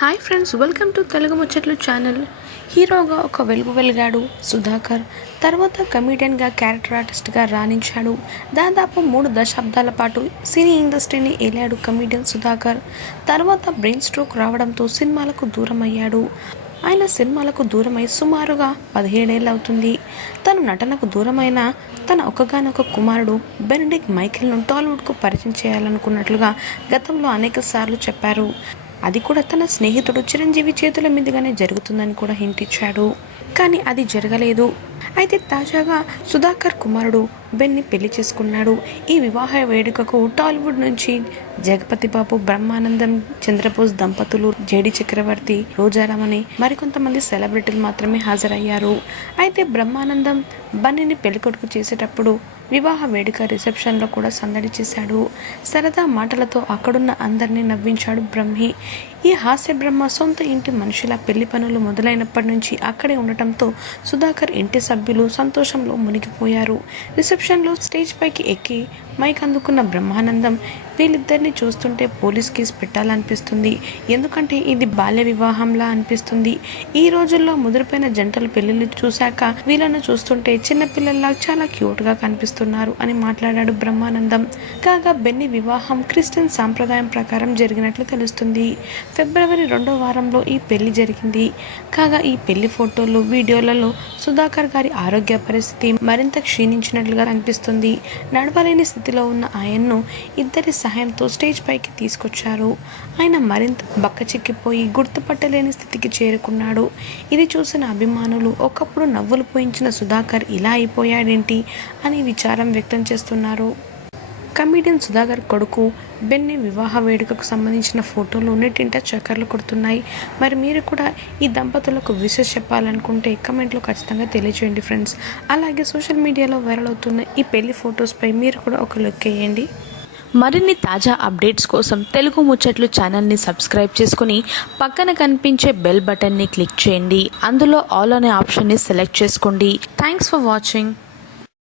Hi friends welcome to Telugu ముచ్చట్లు channel. హీరోగా ఒక వెలుగు వెలిగాడు సుధాకర్. తర్వాత కమెడియన్గా క్యారెక్టర్ ఆర్టిస్ట్గా రాణించాడు. దాదాపు మూడు దశాబ్దాల పాటు సినీ ఇండస్ట్రీని ఏలాడు కమెడియన్ సుధాకర్. తర్వాత బ్రెయిన్ స్ట్రోక్ రావడంతో సినిమాలకు దూరం అయ్యాడు ఆయన సినిమాలకు దూరమై సుమారుగా పదిహేడేళ్ళు అవుతుంది తను నటనకు దూరమైన తన ఒకగానొక కుమారుడు బెనడిక్ మైఖేల్ను టాలీవుడ్కు పరిచయం చేయాలనుకున్నట్లుగా గతంలో అనేక సార్లు చెప్పారు. అది కూడా తన స్నేహితుడు చిరంజీవి చేతుల మీదుగానే జరుగుతుందని కూడా హింట్ ఇచ్చాడు. కానీ అది జరగలేదు. అయితే తాజాగా సుధాకర్ కుమారుడు బెన్ని పెళ్ళి చేసుకున్నాడు. ఈ వివాహ వేడుకకు టాలీవుడ్ నుంచి జగపతి బాబు బ్రహ్మానందం చంద్రబోస్ దంపతులు జేడి చక్రవర్తి రోజారామని మరికొంతమంది సెలబ్రిటీలు మాత్రమే హాజరయ్యారు. అయితే బ్రహ్మానందం బన్నీని పెళ్ళికొడుకు చేసేటప్పుడు వివాహ వేడుక రిసెప్షన్లో కూడా సందడి చేశాడు. సరదా మాటలతో అక్కడున్న అందరినీ నవ్వించాడు బ్రహ్మి. ఈ హాస్య బ్రహ్మ సొంత ఇంటి మనుషుల పెళ్ళి పనులు మొదలైనప్పటి నుంచి అక్కడే ఉండటంతో సుధాకర్ ఇంటి సభ్యులు సంతోషంలో మునిగిపోయారు. రిసెప్షన్లో స్టేజ్ పైకి ఎక్కి మైక్ అందుకున్న బ్రహ్మానందం వీళ్ళిద్దరిని చూస్తుంటే పోలీస్ కేసు పెట్టాలనిపిస్తుంది. ఎందుకంటే ఇది బాల్య వివాహంలా అనిపిస్తుంది. ఈ రోజుల్లో ముదిరిపోయిన జంటలు పెళ్ళిళ్ళు చూశాక వీళ్ళను చూస్తుంటే చిన్నపిల్లల్లా చాలా క్యూట్గా కనిపిస్తున్నారు అని మాట్లాడాడు బ్రహ్మానందం. కాగా బెన్ని వివాహం క్రిస్టియన్ సాంప్రదాయం ప్రకారం జరిగినట్లు తెలుస్తుంది. ఫిబ్రవరి రెండో వారంలో ఈ పెళ్ళి జరిగింది. కాగా ఈ పెళ్ళి ఫోటోలు వీడియోలలో సుధాకర్ గారి ఆరోగ్య పరిస్థితి మరింత క్షీణించినట్లుగా అనిపిస్తుంది నడవలేని స్థితిలో ఉన్న ఆయన్ను ఇద్దరి సహాయంతో స్టేజ్ పైకి తీసుకొచ్చారు. ఆయన మరింత బక్కచిక్కిపోయి గుర్తుపట్టలేని స్థితికి చేరుకున్నాడు. ఇది చూసిన అభిమానులు ఒకప్పుడు నవ్వులు పోయించిన సుధాకర్ ఇలా అయిపోయాడేంటి అని విచారం వ్యక్తం చేస్తున్నారు. కమిడియన్ సుధాకర్ కొడుకు బెన్ని వివాహ వేడుకకు సంబంధించిన ఫోటోలు నెట్టింట చక్కర్లు కొడుతున్నాయి. మరి మీరు కూడా ఈ దంపతులకు విషెస్ చెప్పాలనుకుంటే కమెంట్లో ఖచ్చితంగా తెలియజేయండి ఫ్రెండ్స్. అలాగే సోషల్ మీడియాలో వైరల్ అవుతున్న ఈ పెళ్ళి ఫొటోస్పై మీరు కూడా ఒక లుక్ వేయండి. మరిన్ని తాజా అప్డేట్స్ కోసం తెలుగు ముచ్చట్లు ఛానల్ని సబ్స్క్రైబ్ చేసుకుని పక్కన కనిపించే బెల్ బటన్ని క్లిక్ చేయండి. అందులో ఆల్ అనే ఆప్షన్ని సెలెక్ట్ చేసుకోండి. Thanks for watching.